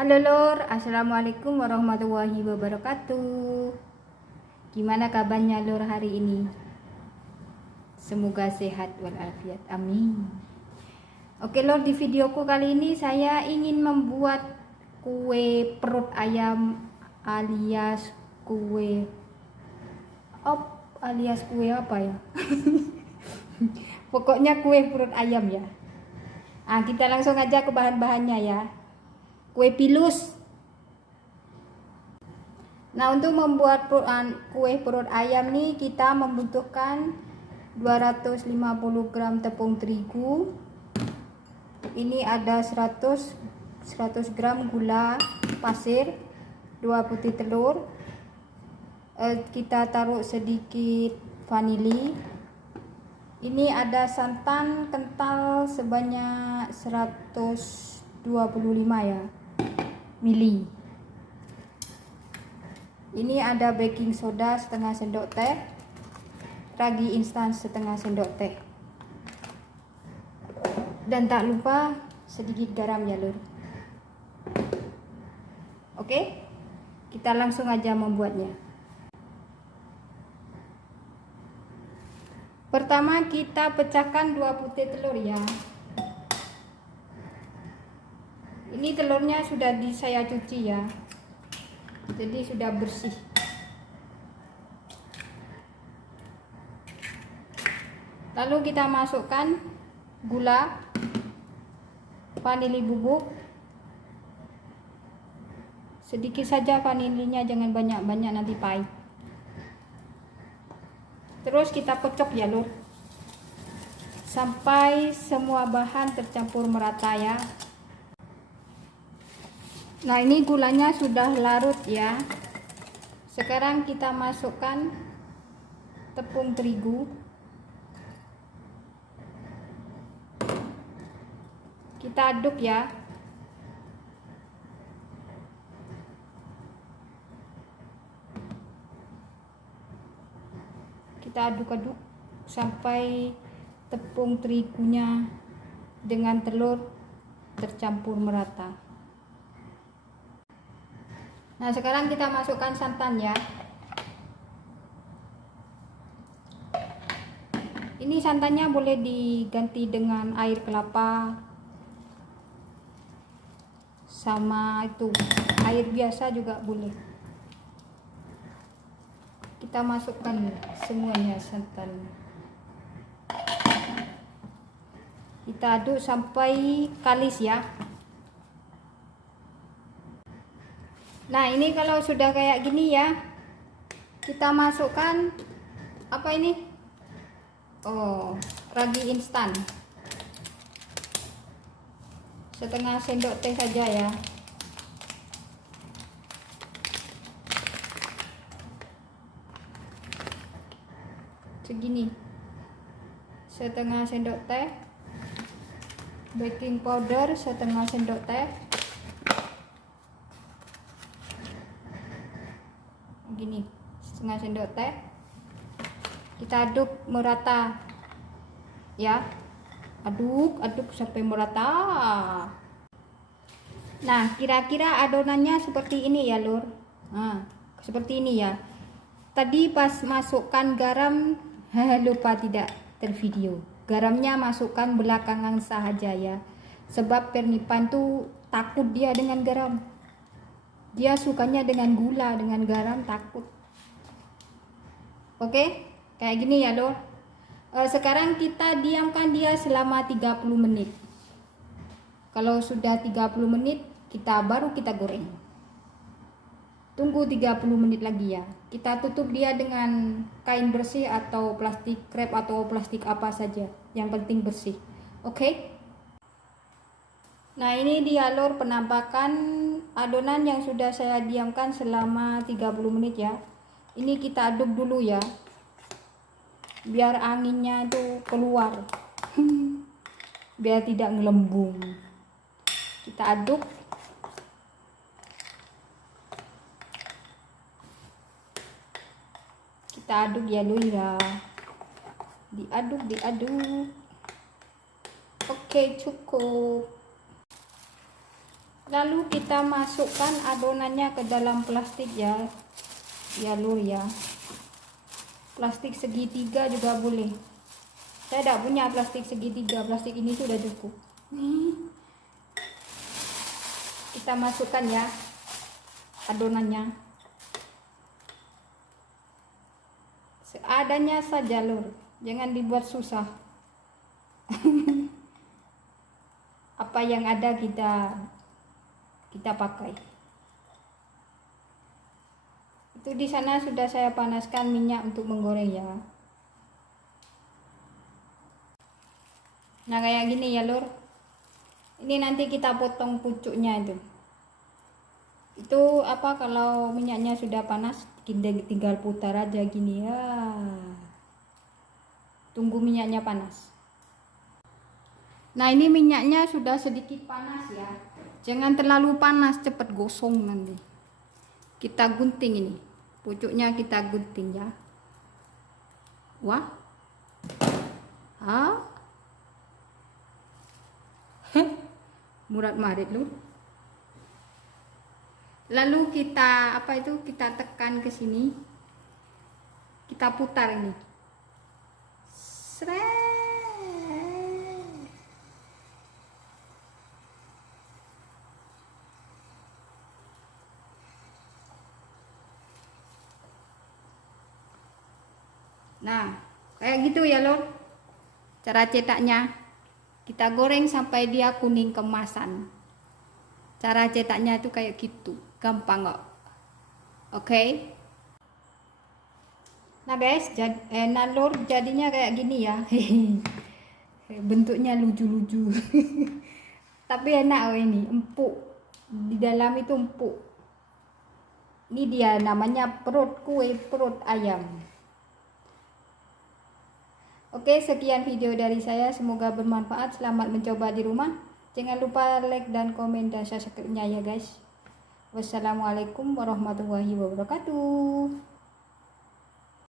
Halo Lur, Assalamualaikum warahmatullahi wabarakatuh. Gimana kabarnya Lur hari ini? Semoga sehat walafiat, amin. Oke Lur, di videoku kali ini saya ingin membuat kue perut ayam alias kue apa ya? Pokoknya kue perut ayam ya. Kita langsung aja ke bahan-bahannya ya. Kue pilus. Nah, untuk membuat kue perut ayam nih kita membutuhkan 250 gram tepung terigu. Ini ada 100 gram gula pasir, 2 butir telur. Kita taruh sedikit vanili. Ini ada santan kental sebanyak 125 ya mili. Ini ada baking soda setengah sendok teh, ragi instan setengah sendok teh, dan tak lupa sedikit garam ya Lur. Oke, kita langsung aja membuatnya. Pertama kita pecahkan 2 butir telur ya. Ini telurnya sudah saya cuci ya, jadi sudah bersih. Lalu kita masukkan gula, vanili bubuk, sedikit saja vanilinya, jangan banyak-banyak nanti pahit. Terus kita kocok ya Lur, sampai semua bahan tercampur merata ya. Nah, ini gulanya sudah larut ya. Sekarang kita masukkan tepung terigu. Kita aduk ya. Kita aduk-aduk sampai tepung terigunya dengan telur tercampur merata. Nah, sekarang kita masukkan santan ya. Ini santannya boleh diganti dengan air kelapa sama itu air biasa juga boleh. Kita masukkan semuanya santan. Kita aduk sampai kalis ya. Nah, ini kalau sudah kayak gini ya, kita masukkan apa ini? Ragi instan. Setengah sendok teh saja ya. Segini. Setengah sendok teh. Baking powder setengah sendok teh. Gini, setengah sendok teh. Kita aduk merata ya, aduk sampai merata. Nah, kira-kira adonannya seperti ini ya Lur. Nah, seperti ini ya. Tadi pas masukkan garam lupa tidak tervideo. Garamnya masukkan belakangan saja ya, sebab pernipan tuh takut dia dengan garam. Dia sukanya dengan gula, dengan garam takut. Oke, kayak gini ya Lur. Sekarang kita diamkan dia selama 30 menit. Kalau sudah 30 menit, baru kita goreng. Tunggu 30 menit lagi ya. Kita tutup dia dengan kain bersih atau plastik krep atau plastik apa saja. Yang penting bersih. Oke. Nah, ini dia Lur penampakan adonan yang sudah saya diamkan selama 30 menit ya. Ini kita aduk dulu ya, biar anginnya itu keluar. Biar tidak ngelembung. Kita aduk. Kita aduk ya Lur ya. Diaduk. Oke, cukup. Lalu kita masukkan adonannya ke dalam plastik ya lur ya. Plastik segitiga juga boleh. Saya tidak punya plastik segitiga, plastik ini sudah cukup. Kita masukkan ya adonannya. Seadanya saja lur, jangan dibuat susah. Apa yang ada kita pakai. Itu di sana sudah saya panaskan minyak untuk menggoreng ya. Nah kayak gini ya lur. Ini nanti kita potong pucuknya itu. Itu apa, kalau minyaknya sudah panas kita tinggal putar aja gini ya. Tunggu minyaknya panas. Nah ini minyaknya sudah sedikit panas ya. Jangan terlalu panas, cepat gosong nanti. Kita gunting ini. Pucuknya kita gunting ya. Wah. Hah? Murat marit lu. Lalu kita kita tekan ke sini. Kita putar ini. Sret. Nah, kayak gitu ya lor. Cara cetaknya, kita goreng sampai dia kuning kemasan. Cara cetaknya itu kayak gitu, gampang kok. Oke. Nah guys, lor jadinya kayak gini ya. Bentuknya lucu-lucu. Tapi enak ini, empuk. Di dalam itu empuk. Ini dia namanya kue perut ayam. Oke, sekian video dari saya, semoga bermanfaat. Selamat mencoba di rumah. Jangan lupa like dan komen dan subscribe-nya ya guys. Wassalamualaikum warahmatullahi wabarakatuh.